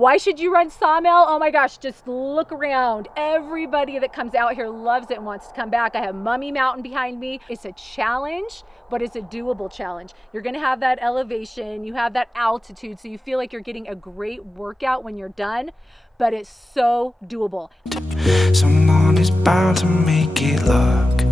Why should you run Sawmill? Oh my gosh, just look around. Everybody that comes out here loves it and wants to come back. I have Mummy Mountain behind me. It's a challenge, but it's a doable challenge. You're gonna have that elevation, you have that altitude, so you feel like you're getting a great workout when you're done, but it's so doable. Someone is bound to make it look